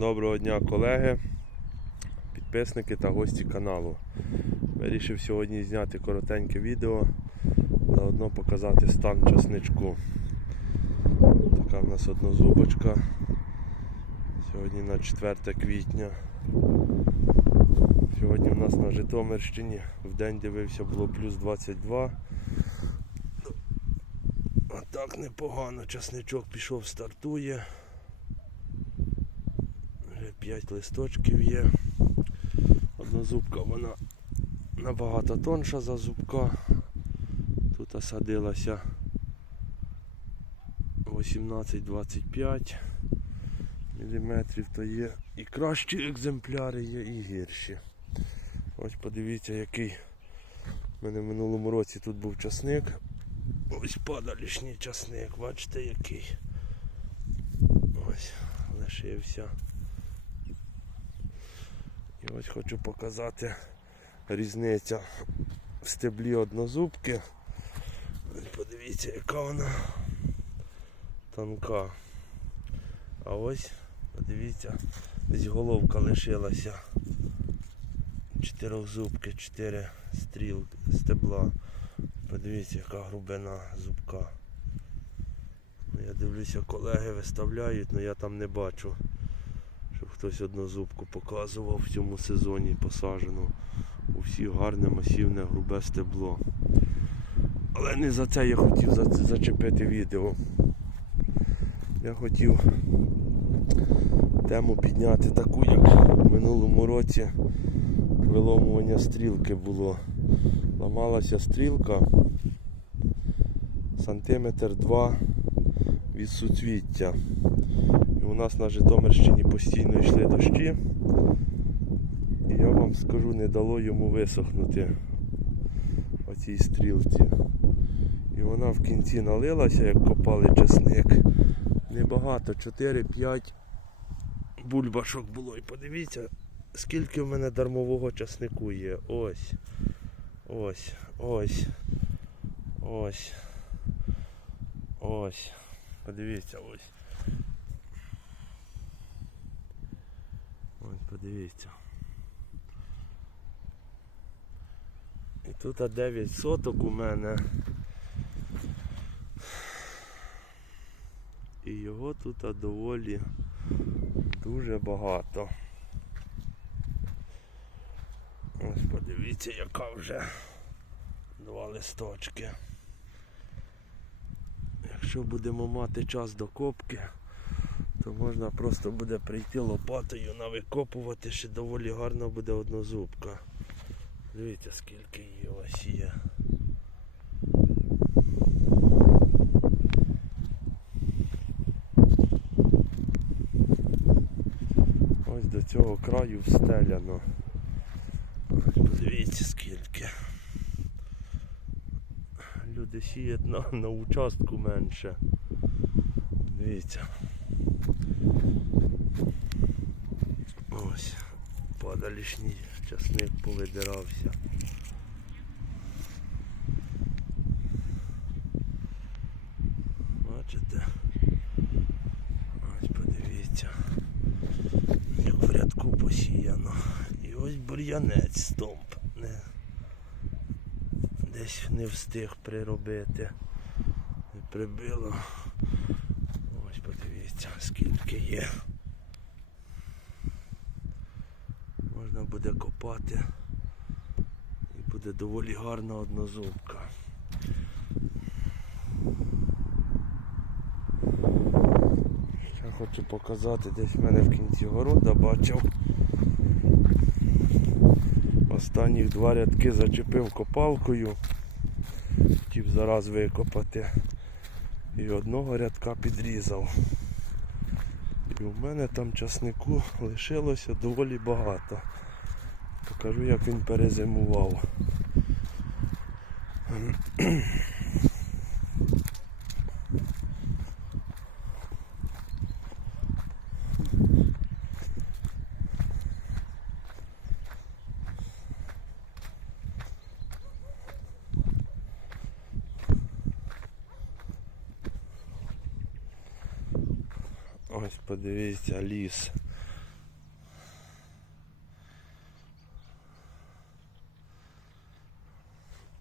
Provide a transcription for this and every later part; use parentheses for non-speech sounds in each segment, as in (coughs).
Доброго дня, колеги, підписники та гості каналу. Вирішив сьогодні зняти коротеньке відео, заодно показати стан часничку. Така в нас однозубочка. Сьогодні на 4 квітня. Сьогодні в нас на Житомирщині в день дивився було плюс 22. А так непогано, часничок пішов, стартує. Вже 5 листочків є. Однозубка вона набагато тонша за зубка. Тут осадилася 18-25 мм, то є і кращі екземпляри є, і гірші. Ось подивіться, який у мене в минулому році тут був часник. Ось падалішній часник, бачите який. Ось, лишився. І ось хочу показати різниця в стеблі однозубки. Подивіться, яка вона тонка. А ось, подивіться, десь головка лишилася. Чотирьохзубки, чотири стрілки, стебла. Подивіться, яка грубина зубка. Ну, Я дивлюся, колеги виставляють, але я там не бачу, хтось однозубку показував в цьому сезоні посаджену. У всіх гарне, масивне, грубе стебло. Але не за це я хотів зачепити відео. Я хотів тему підняти таку, як в минулому році виломування стрілки було. Ламалася стрілка сантиметр два від суцвіття. У нас на Житомирщині постійно йшли дощі. І я вам скажу, не дало йому висохнути оцій стрілці. І вона в кінці налилася, як копали чесник. Небагато, 4-5 бульбашок було. І подивіться, скільки в мене дармового часнику є. Ось. Ось, ось. Ось. Ось. Подивіться, ось. Ось, подивіться. І тут 9 соток у мене. І його тут доволі дуже багато. Ось подивіться, яка вже два листочки. Якщо будемо мати час до копки, то можна просто буде прийти лопатою навикопувати, ще доволі гарна буде однозубка. Дивіться, скільки її ось є. Ось до цього краю встеляно. Ось Подивіться скільки. Люди сіють на, на участку менше. Дивіться. Ось. Падалішній часник повидирався. Бачите? Ось подивіться. Як в рядку посіяно. І ось бур'янець стомп. Не, десь не встиг приробити. Не прибило. Ось скільки є. Можна буде копати. І буде доволі гарна однозубка. Ще хочу показати, десь в мене в кінці города бачив. Останніх два рядки зачепив копалкою. Хотів зараз викопати. І одного рядка підрізав. І в мене там часнику лишилося доволі багато. Покажу як він перезимував. Ось подивіться ліс.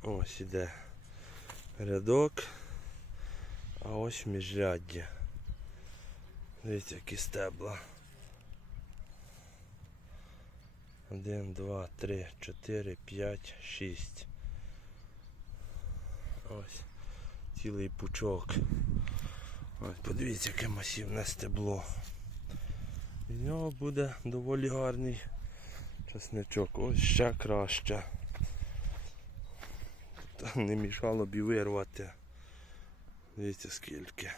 Ось іде рядок, а ось міжряддя. Дивіться, які стебла. Один, два, три, чотири, п'ять, шість. Ось цілий пучок. Ось подивіться, яке масивне стебло. Від нього буде доволі гарний часничок. Ось ще краще. Та не мішало б і вирвати. Дивіться скільки.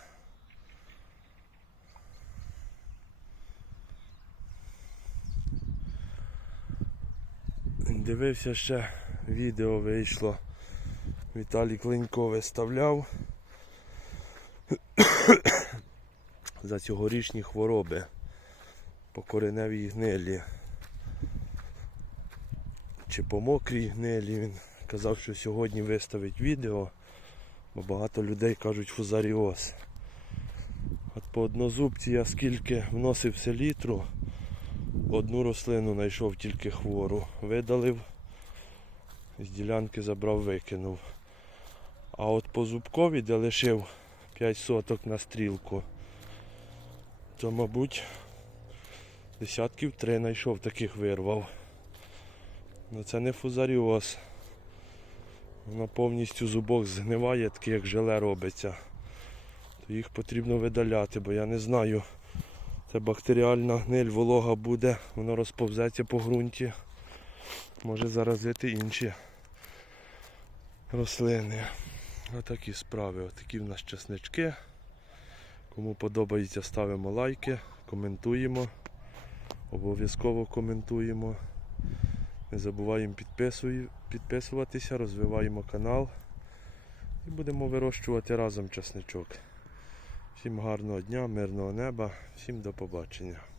Дивився ще відео вийшло. Віталій Клинько виставляв (coughs) за цьогорічні хвороби по кореневій гнилі. Чи по мокрій гнилі він казав, що сьогодні виставить відео, бо багато людей кажуть фузаріоз. От по однозубці я скільки вносив селітру, одну рослину знайшов тільки хвору, видалив, з ділянки забрав, викинув. А от по зубкові, де лишив 5 соток на стрілку, то, мабуть, десятків три знайшов, таких вирвав. Ну це не фузаріоз. Вона повністю зубок згниває, таке як желе робиться. То їх потрібно видаляти, бо я не знаю. Це бактеріальна гниль, волога буде, воно розповзеться по ґрунті. Може заразити інші рослини. Отакі справи, отакі в нас чеснички. Кому подобається, ставимо лайки, коментуємо. Обов'язково коментуємо. Не забуваємо підписуватися, розвиваємо канал і будемо вирощувати разом чесничок. Всім гарного дня, мирного неба, всім до побачення.